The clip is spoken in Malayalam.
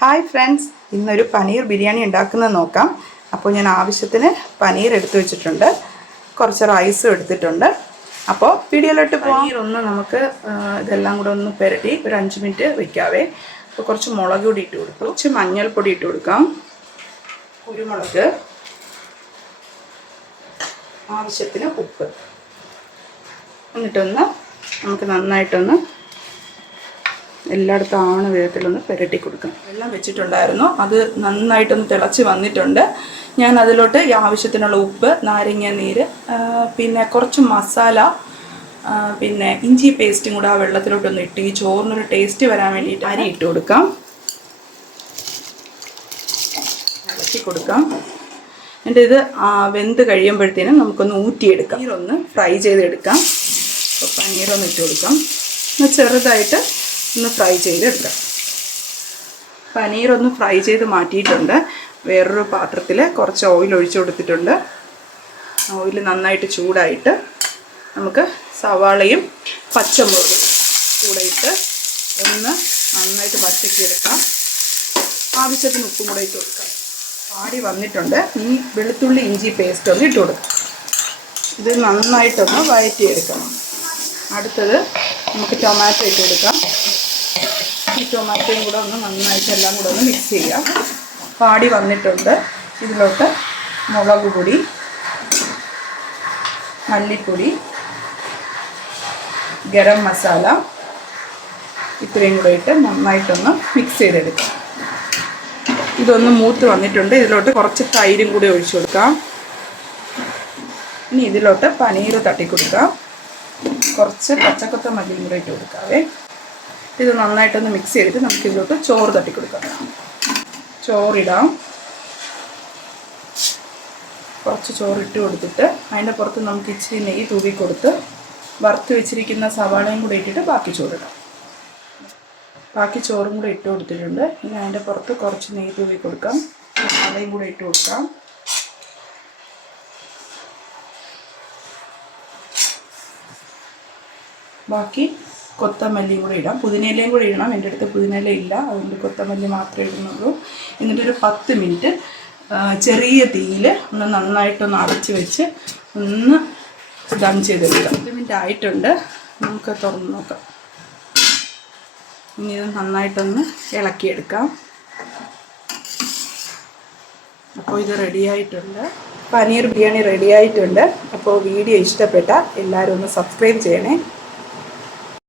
ഹായ് ഫ്രണ്ട്സ്, ഇന്നൊരു പനീർ ബിരിയാണി ഉണ്ടാക്കുന്നത് നോക്കാം. അപ്പോൾ ഞാൻ ആവശ്യത്തിന് പനീർ എടുത്തു വെച്ചിട്ടുണ്ട്, കുറച്ച് റൈസും എടുത്തിട്ടുണ്ട്. അപ്പോൾ വീഡിയോയിലോട്ട് പോകാം. പനീർ ഒന്ന് നമുക്ക് ഇതെല്ലാം കൂടെ ഒന്ന് പുരട്ടി ഒരു 5 മിനിറ്റ് വയ്ക്കാവേ. അപ്പോൾ കുറച്ച് മുളക് പൊടി ഇട്ട് കൊടുക്കും, കുറച്ച് മഞ്ഞൾപ്പൊടി ഇട്ട് കൊടുക്കാം, കുരുമുളക്, ആവശ്യത്തിന് ഉപ്പ്, എന്നിട്ടൊന്ന് നമുക്ക് നന്നായിട്ടൊന്ന് എല്ലായിടത്തും ആവണ വിധത്തിലൊന്ന് പുരട്ടി കൊടുക്കണം. വെള്ളം വെച്ചിട്ടുണ്ടായിരുന്നു, അത് നന്നായിട്ടൊന്ന് തിളച്ച് വന്നിട്ടുണ്ട്. ഞാൻ അതിലോട്ട് ആവശ്യത്തിനുള്ള ഉപ്പ്, നാരങ്ങ നീര്, പിന്നെ കുറച്ച് മസാല, പിന്നെ ഇഞ്ചി പേസ്റ്റും കൂടെ ആ വെള്ളത്തിലോട്ടൊന്ന് ഇട്ട് ഈ ചോറിനൊരു ടേസ്റ്റ് വരാൻ വേണ്ടിയിട്ട് അരി ഇട്ട് കൊടുക്കാം, ഇളക്കി കൊടുക്കാം. എന്നിട്ട് ഇത് വെന്ത് കഴിയുമ്പോഴത്തേനും നമുക്കൊന്ന് ഊറ്റിയെടുക്കാം. പനീറൊന്ന് ഫ്രൈ ചെയ്തെടുക്കാം. അപ്പോൾ പനീറൊന്ന് ഇട്ട് കൊടുക്കാം, ഒന്ന് ചെറുതായിട്ട് ഒന്ന് ഫ്രൈ ചെയ്തെടുക്കാം. പനീറൊന്ന് ഫ്രൈ ചെയ്ത് മാറ്റിയിട്ടുണ്ട്. വേറൊരു പാത്രത്തിൽ കുറച്ച് ഓയിൽ ഒഴിച്ചു കൊടുത്തിട്ടുണ്ട്. ഓയിൽ നന്നായിട്ട് ചൂടായിട്ട് നമുക്ക് സവാളയും പച്ചമുളകും കൂടെ ഇട്ട് ഒന്ന് നന്നായിട്ട് വഴറ്റിയെടുക്കാം. ആവശ്യത്തിന് ഉപ്പും കൂടെ ഇട്ട് കൊടുക്കാം. പാടി വന്നിട്ടുണ്ട്. ഈ വെളുത്തുള്ളി ഇഞ്ചി പേസ്റ്റ് ഒന്ന് ഇട്ട് കൊടുക്കാം. ഇത് നന്നായിട്ടൊന്ന് വഴറ്റിയെടുക്കണം. അടുത്തത് നമുക്ക് ടൊമാറ്റോ ഇട്ട് കൊടുക്കാം. ഈ ടൊമാറ്റോയും കൂടെ ഒന്ന് നന്നായിട്ട് എല്ലാം കൂടെ ഒന്ന് മിക്സ് ചെയ്യാം. പാടി വന്നിട്ടുണ്ട്. ഇതിലോട്ട് മുളക് പൊടി, മല്ലിപ്പൊടി, ഗരം മസാല ഇത്രയും കൂടെ ഇട്ട് നന്നായിട്ടൊന്ന് മിക്സ് ചെയ്തെടുക്കാം. ഇതൊന്ന് മൂത്ത് വന്നിട്ടുണ്ട്. ഇതിലോട്ട് കുറച്ച് തൈരും കൂടി ഒഴിച്ചു കൊടുക്കാം. ഇനി ഇതിലോട്ട് പനീർ തട്ടിക്കൊടുക്കാം. കുറച്ച് പച്ചക്കൊത്ത മല്ലിയും കൂടെ ഇട്ട് കൊടുക്കാവേ. ഇത് നന്നായിട്ടൊന്ന് മിക്സ് ചെയ്തിട്ട് നമുക്ക് ഇതിലോട്ട് ചോറ് തട്ടിക്കൊടുക്കാം. ചോറിടാം. കുറച്ച് ചോറിട്ട് കൊടുത്തിട്ട് അതിൻ്റെ പുറത്ത് നമുക്ക് ഇച്ചിരി നെയ്യ് തൂവി കൊടുത്ത് വറുത്ത് വെച്ചിരിക്കുന്ന സവാളയും കൂടെ ഇട്ടിട്ട് ബാക്കി ചോറിടാം. ബാക്കി ചോറും കൂടെ ഇട്ട് കൊടുത്തിട്ടുണ്ട്. ഇനി അതിൻ്റെ പുറത്ത് കുറച്ച് നെയ്യ് തൂവി കൊടുക്കാം. സവാളയും കൂടെ ഇട്ട് കൊടുക്കാം. ബാക്കി കൊത്തമല്ലിയും കൂടെ ഇടാം. പുതിനയിലയും കൂടെ ഇടണം. എൻ്റെ അടുത്ത് പുതിനയില ഇല്ല, അതുകൊണ്ട് കൊത്തമല്ലി മാത്രമേ ഇടുന്നുള്ളൂ. എന്നിട്ടൊരു 10 മിനിറ്റ് ചെറിയ തീയിൽ ഒന്ന് നന്നായിട്ടൊന്ന് അടച്ച് വെച്ച് ഒന്ന് ദം ചെയ്തെടുക്കാം. 10 മിനിറ്റ് ആയിട്ടുണ്ട്. നമുക്ക് തുറന്ന് നോക്കാം. ഇനി ഇത് നന്നായിട്ടൊന്ന് ഇളക്കിയെടുക്കാം. അപ്പോൾ ഇത് റെഡിയായിട്ടുണ്ട്. പനീർ ബിരിയാണി റെഡിയായിട്ടുണ്ട്. അപ്പോൾ വീഡിയോ ഇഷ്ടപ്പെട്ട എല്ലാവരും ഒന്ന് സബ്സ്ക്രൈബ് ചെയ്യണേ.